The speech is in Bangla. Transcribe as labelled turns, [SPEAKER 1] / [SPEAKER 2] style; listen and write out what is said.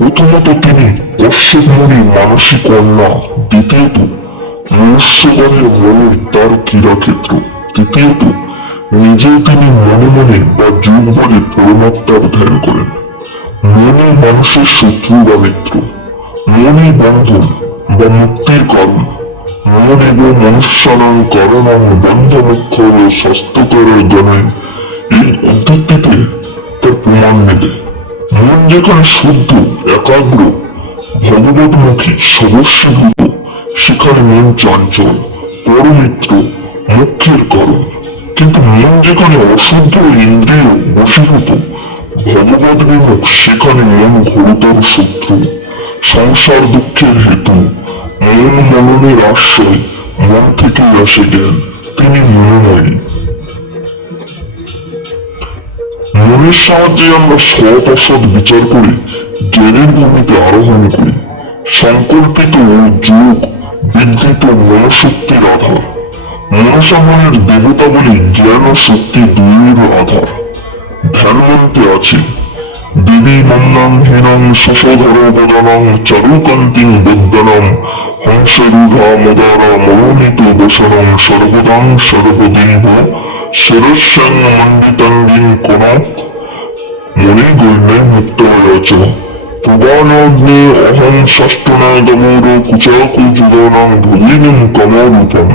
[SPEAKER 1] প্রথমত তিনি কশ্যপমণি মানসিক কন্যা দ্বিতীয়ত মনুষ্যগণের মনে তার ক্রীড়াক্ষেত্র। তৃতীয়ত নিজেও তিনি মনে মনে বা যুগ বলে পরমাত্মার ধ্যান করেন। মনে মানুষের শত্রু বা মিত্র। মনই বন্ধন বা মুক্তির কারণ। মন এবং মনুষ্যানাং কারণাং বন্ধমুখ্য ও স্বাস্থ্যকর জ্ঞানে এই উদ্ধৃতিতে তার প্রমাণ মেলে। মন যেখানে শুদ্ধ, একাগ্র, ভগবতমুখী সদস্যভূত, সেখানে মন চঞ্চল, পরমিত্র মুখ্যের কারণ। কিন্তু মন যেখানে অশুদ্ধ ইন্দ্রিয় বশীভূত ভগবত বিমুখ সেখানে মন ঘোরতর শত্রু। সংসার দুঃখের হেতু মন মননের আশ্রয়, মন থেকে আসে জ্ঞান, তিনি মনোময়ী মনের সাহায্যে আমরা সৎ অসৎ বিচার করে, জ্ঞানের ভূমিতে আরোহণ করি। সংকল্পিত যোগ বিদ্যুত মনশক্তির আধার। মনসামনের দেবতা বলি জ্ঞান ও শক্তি দুইয়ের আধার। ধ্যানমন্ত্রে আছে, দেবী মন্নাং হীনং শশধর বদনং চারুকান্তিং বৈদ্যনং হংসরূঢ়া মদারা মনোনীত বসনং সর্বদাং সর্বদেব সরস্যাং কোন কনক মনে গণ্যে মুক্তরাচ প্রবাণগ্নে অহং ষষ্ঠনাগমৌর কুচাকুচুদানাং ভগিনীং কমরূপম